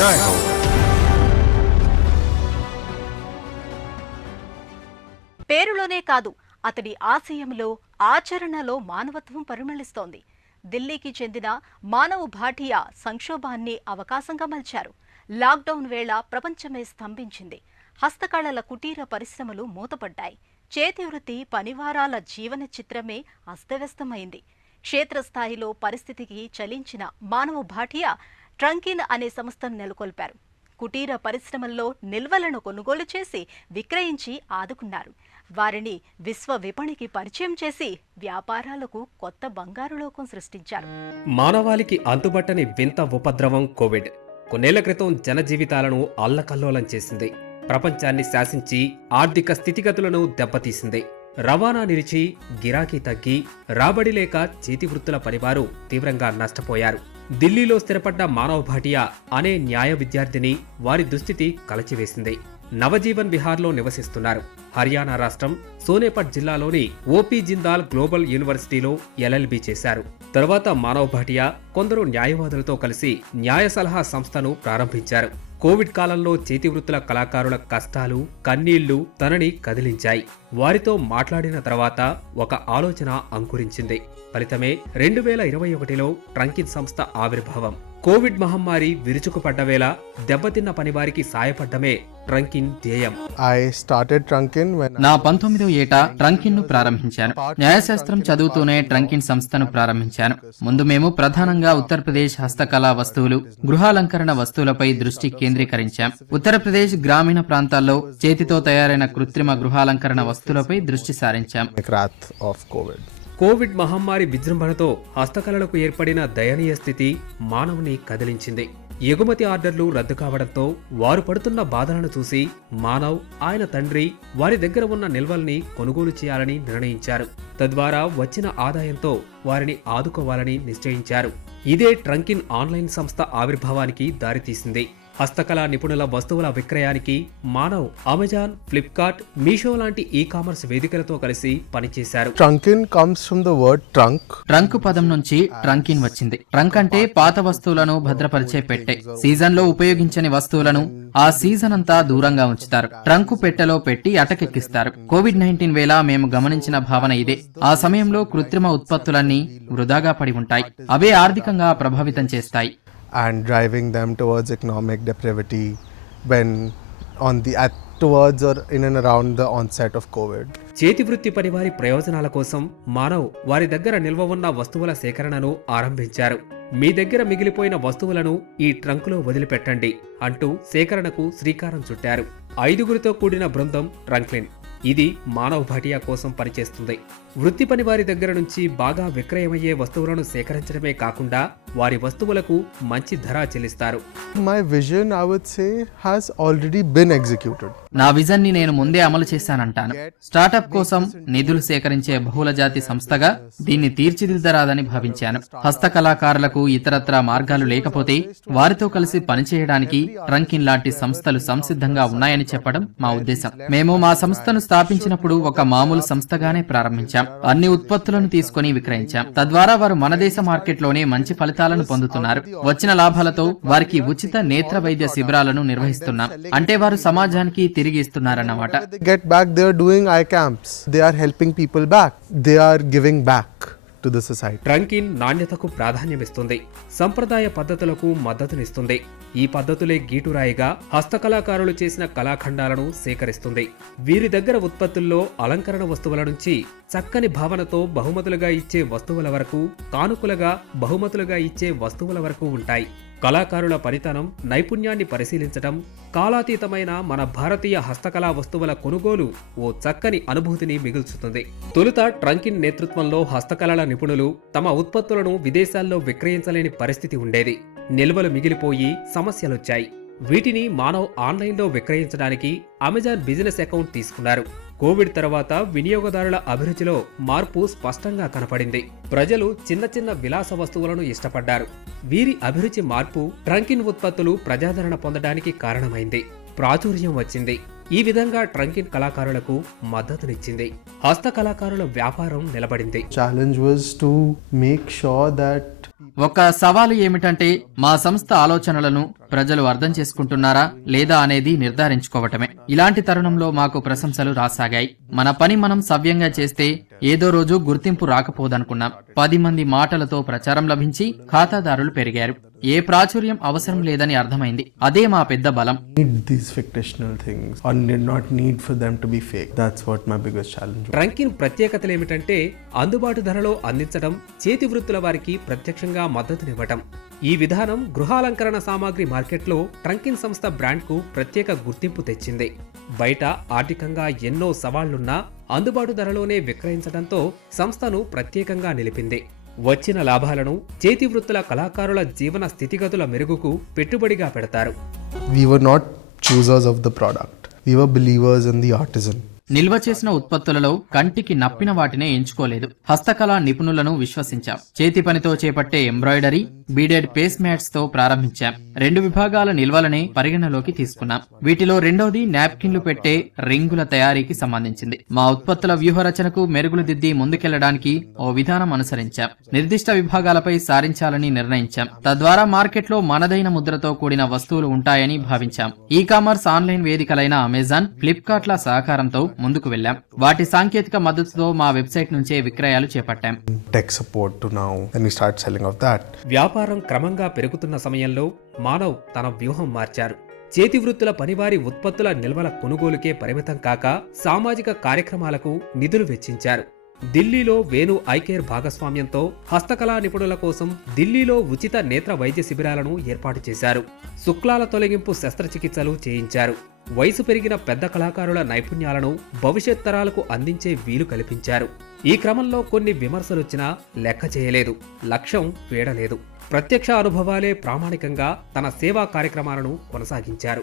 जय हो। పేరులోనే కాదు, అతడి ఆశయంలో, ఆచరణలో మానవత్వం పరిమళిస్తోంది. ఢిల్లీకి చెందిన మానవ్ భాటియా సంక్షోభాన్ని అవకాశంగా మలిచారు. లాక్డౌన్ వేళ ప్రపంచమే స్తంభించింది. హస్తకళల కుటీర పరిశ్రమలు మూతపడ్డాయి. చేతివృత్తి పనివారాల జీవన చిత్రమే అస్తవ్యస్తమైంది. క్షేత్రస్థాయిలో పరిస్థితికి చలించిన మానవ్ భాటియా ట్రంకిన్ అనే సంస్థను నెలకొల్పారు. కుటీర పరిశ్రమల్లో నిల్వలను కొనుగోలు చేసి విక్రయించి ఆదుకున్నారు. వారిని విశ్వ విపణికి పరిచయం చేసి వ్యాపారాలకు కొత్త బంగారు లోకం సృష్టించారు. మానవాళికి అంతుబట్టని వింత ఉపద్రవం కోవిడ్ కొన్నేళ్ల క్రితం జనజీవితాలను అల్లకల్లోలం చేసింది. ప్రపంచాన్ని శాసించి ఆర్థిక స్థితిగతులను దెబ్బతీసింది. రవాణా నిలిచి, గిరాకీ తగ్గి, రాబడి లేక చేతివృత్తుల పనివారు తీవ్రంగా నష్టపోయారు. ఢిల్లీలో స్థిరపడ్డ మానవ్ భాటియా అనే న్యాయ విద్యార్థిని వారి దుస్థితి కలచివేసింది. నవజీవన్ విహార్లో నివసిస్తున్నారు. హర్యానా రాష్ట్రం సోనేపట్ జిల్లాలోని ఓపీ జిందాల్ గ్లోబల్ యూనివర్సిటీలో LLB చేశారు. తరువాత మానవ్ భాటియా కొందరు న్యాయవాదులతో కలిసి న్యాయ సలహా సంస్థను ప్రారంభించారు. కోవిడ్ కాలంలో చేతివృత్తుల కళాకారుల కష్టాలు, కన్నీళ్లు తనని కదిలించాయి. వారితో మాట్లాడిన తర్వాత ఒక ఆలోచన అంకురించింది. ఫలితమే 2021లో ట్రంకిన్ సంస్థ ఆవిర్భావం. కోవిడ్ మహమ్మారి విరుచుకుపడ్డ వేళ దెబ్బతిన్న పనివారికి సాయపడ్డమే ట్రంకిన్ ధ్యేయం. నా 19వ ఏట ట్రంకిన్ ను ప్రారంభించాను. న్యాయశాస్త్రం చదువుతూనే ట్రంకిన్ సంస్థను ప్రారంభించాను. ముందు మేము ప్రధానంగా ఉత్తరప్రదేశ్ హస్తకళా వస్తువులు, గృహాలంకరణ వస్తువులపై దృష్టి కేంద్రీకరించాం. ఉత్తరప్రదేశ్ గ్రామీణ ప్రాంతాల్లో చేతితో తయారైన కృత్రిమ గృహాలంకరణ వస్తువులపై దృష్టి సారించాం. కోవిడ్ మహమ్మారి విజృంభణతో హస్తకళలకు ఏర్పడిన దయనీయ స్థితి మానవుని కదిలించింది. ఎగుమతి ఆర్డర్లు రద్దు కావడంతో వారు పడుతున్న బాధలను చూసి మానవ్, ఆయన తండ్రి వారి దగ్గర ఉన్న నిల్వల్ని కొనుగోలు చేయాలని నిర్ణయించారు. తద్వారా వచ్చిన ఆదాయంతో వారిని ఆదుకోవాలని నిశ్చయించారు. ఇదే ట్రంకిన్ ఆన్లైన్ సంస్థ ఆవిర్భావానికి దారితీసింది. హస్తకళా నిపుణుల వస్తువుల విక్రయానికి మానవ్ అమెజాన్, ఫ్లిప్కార్ట్, మీషో లాంటి ఈ-కామర్స్ వేదికలతో కలిసి పనిచేశారు. ట్రంకిన్ comes from the word trunk. Trunk పదం నుంచి ట్రంకిన్ వచ్చింది. ట్రంక్ అంటే పాత వస్తువులను భద్రపరిచే పెట్టె. సీజన్ లో ఉపయోగించని వస్తువులను ఆ సీజన్ అంతా దూరంగా ఉంచుతారు. ట్రంకు పెట్టెలో పెట్టి అటకెక్కిస్తారు. కోవిడ్-19 వేళ మేము గమనించిన భావన ఇదే. ఆ సమయంలో కృత్రిమ ఉత్పత్తులన్నీ వృధాగా పడి ఉంటాయి. అవే ఆర్థికంగా ప్రభావితం చేస్తాయి. And driving them towards economic depravity towards or in and around the onset of COVID. చేతివృత్తి పనివారి ప్రయోజనాల కోసం మానవ్ వారి దగ్గర నిల్వ ఉన్న వస్తువుల సేకరణను ఆరంభించారు. మీ దగ్గర మిగిలిపోయిన వస్తువులను ఈ ట్రంకులో వదిలిపెట్టండి అంటూ సేకరణకు శ్రీకారం చుట్టారు. 5గురితో కూడిన బృందం ట్రంక్లిన్. ఇది మానవ్ భాటియా కోసం పనిచేస్తుంది. వృత్తి పని వారి దగ్గర నుంచి బాగా విక్రయమయ్యే వస్తువులను సేకరించడమే కాకుండా వారి వస్తువులకు మంచి ధర చెల్లిస్తారు. My vision, I would say, has already been executed. నా విజన్ ని నేను ముందే అమలు చేశానంటాను. స్టార్టప్ కోసం నిధులు సేకరించే బహుళజాతి సంస్థగా దీన్ని తీర్చిదిద్దరాదని భావించాను. హస్తకళాకారులకు ఇతరత్రా మార్గాలు లేకపోతే వారితో కలిసి పనిచేయడానికి ట్రంకిన్ లాంటి సంస్థలు సంసిద్ధంగా ఉన్నాయని చెప్పడం మా ఉద్దేశం. మేము మా సంస్థను స్థాపించినప్పుడు ఒక మామూలు సంస్థగానే ప్రారంభించాం. అన్ని ఉత్పత్తులను తీసుకుని విక్రయించాం. తద్వారా వారు మన దేశ మార్కెట్లోనే మంచి ఫలితాలను పొందుతున్నారు. వచ్చిన లాభాలతో వారికి ఉచిత నేత్ర వైద్య శిబిరాలను నిర్వహిస్తున్నాం. అంటే వారు సమాజానికి తిరిగి ఇస్తున్నారన్నమాట. Get back, they are doing eye camps. They are helping people back. They are giving back to the society. ట్రంకిన్ నాణ్యతకు ప్రాధాన్యమిస్తుంది. సంప్రదాయ పద్ధతులకు మద్దతునిస్తుంది. ఈ పద్ధతులే గీటురాయిగా హస్తకళాకారులు చేసిన కళాఖండాలను సేకరిస్తుంది. వీరి దగ్గర ఉత్పత్తుల్లో అలంకరణ వస్తువుల నుంచి చక్కని భావనతో బహుమతులుగా ఇచ్చే వస్తువుల వరకు, కానుకలుగా బహుమతులుగా ఇచ్చే వస్తువుల వరకు ఉంటాయి. కళాకారుల పనితనం, నైపుణ్యాన్ని పరిశీలించటం, కాలాతీతమైన మన భారతీయ హస్తకళా వస్తువుల కొనుగోలు ఓ చక్కని అనుభూతిని మిగుల్చుతుంది. తొలుత ట్రంకిన్ నేతృత్వంలో హస్తకళల నిపుణులు తమ ఉత్పత్తులను విదేశాల్లో విక్రయించలేని పరిస్థితి ఉండేది. నిల్వలు మిగిలిపోయి సమస్యలొచ్చాయి. వీటిని మానవ్ ఆన్లైన్లో విక్రయించడానికి అమెజాన్ బిజినెస్ అకౌంట్ తీసుకున్నారు. కోవిడ్ తర్వాత వినియోగదారుల అభిరుచిలో మార్పు స్పష్టంగా కనపడింది. ప్రజలు చిన్న చిన్న విలాస వస్తువులను ఇష్టపడ్డారు. వీరి అభిరుచి మార్పు ట్రంకిన్ ఉత్పత్తులు ప్రజాదరణ పొందడానికి కారణమైంది. ప్రాచుర్యం వచ్చింది. ఈ విధంగా ట్రంకిన్ కళాకారులకు మద్దతునిచ్చింది. హస్త కళాకారుల వ్యాపారం నిలబడింది. Challenge was to make sure that ఒక సవాలు ఏమిటంటే మా సంస్థ ఆలోచనలను ప్రజలు అర్థం చేసుకుంటున్నారా లేదా అనేది నిర్ధారించుకోవటమే. ఇలాంటి తరుణంలో మాకు ప్రశంసలు రాసాగాయి. మన పని మనం సవ్యంగా చేస్తే ఏదో రోజు గుర్తింపు రాకపోదనుకున్నాం. 10 మంది మాటలతో ప్రచారం లభించి ఖాతాదారులు పెరిగారు. ఏ ప్రాచుర్యం అవసరం లేదని అర్థమైంది. అదే మా పెద్ద బలం. Need these fictional things or did not need for them to be fake. That's what my biggest challenge was. ట్రంకిన్ ప్రత్యేకతలు ఏమిటంటే అందుబాటు ధరలో అందించడం, చేతి వృత్తుల వారికి ప్రత్యక్షంగా మద్దతునివ్వటం. ఈ విధానం గృహాలంకరణ సామాగ్రి మార్కెట్లో ట్రంకిన్ సంస్థ బ్రాండ్కు ప్రత్యేక గుర్తింపు తెచ్చింది. బయట ఆర్థికంగా ఎన్నో సవాళ్లున్నా అందుబాటు ధరలోనే విక్రయించడంతో సంస్థను ప్రత్యేకంగా నిలిపింది. వచ్చిన లాభాలను చేతి వృత్తుల కళాకారుల జీవన స్థితిగతుల మెరుగుకు పెట్టుబడిగా పెడతారు. We were not choosers of the product. We were believers in the artisan. నిల్వ చేసిన ఉత్పత్తులలో కంటికి నప్పిన వాటినే ఎంచుకోలేదు. హస్తకళా నిపుణులను విశ్వసించాం. చేతి పనితో చేపట్టే ఎంబ్రాయిడరీ, బీడెడ్ పేస్ మ్యాట్స్ తో ప్రారంభించాం. 2 విభాగాల నిల్వలనే పరిగణలోకి తీసుకున్నాం. వీటిలో రెండోది నాప్కిన్లు పెట్టే రింగుల తయారీకి సంబంధించింది. మా ఉత్పత్తుల వ్యూహరచనకు మెరుగులు దిద్ది ముందుకెళ్లడానికి ఓ విధానం అనుసరించాం. నిర్దిష్ట విభాగాలపై సారించాలని నిర్ణయించాం. తద్వారా మార్కెట్లో మనదైన ముద్రతో కూడిన వస్తువులు ఉంటాయని భావించాం. ఈ కామర్స్ ఆన్లైన్ వేదికలైన అమెజాన్, ఫ్లిప్కార్ట్ల సహకారంతో ముందుకు వెళ్లాం. వాటి సాంకేతిక మద్దతుతో మా వెబ్సైట్ నుంచే విక్రయాలు చేపట్టాం. Tech support to now, and we start selling of that. వ్యాపారం క్రమంగా పెరుగుతున్న సమయంలో మానవ్ తన వ్యూహం మార్చారు. చేతి వృత్తుల పనివారి ఉత్పత్తుల నిల్వల కొనుగోలుకే పరిమితం కాక సామాజిక కార్యక్రమాలకు నిధులు వెచ్చించారు. ఢిల్లీలో వేణు ఐకేర్ భాగస్వామ్యంతో హస్తకళా నిపుణుల కోసం ఢిల్లీలో ఉచిత నేత్ర వైద్య శిబిరాలను ఏర్పాటు చేశారు. శుక్లాల తొలగింపు శస్త్రచికిత్సలు చేయించారు. వయసు పెరిగిన పెద్ద కళాకారుల నైపుణ్యాలను భవిష్యత్ తరాలకు అందించే వీలు కల్పించారు. ఈ క్రమంలో కొన్ని విమర్శలొచ్చినా లెక్క చేయలేదు. లక్ష్యం వీడలేదు. ప్రత్యక్ష అనుభవాలే ప్రామాణికంగా తన సేవా కార్యక్రమాలను కొనసాగించారు.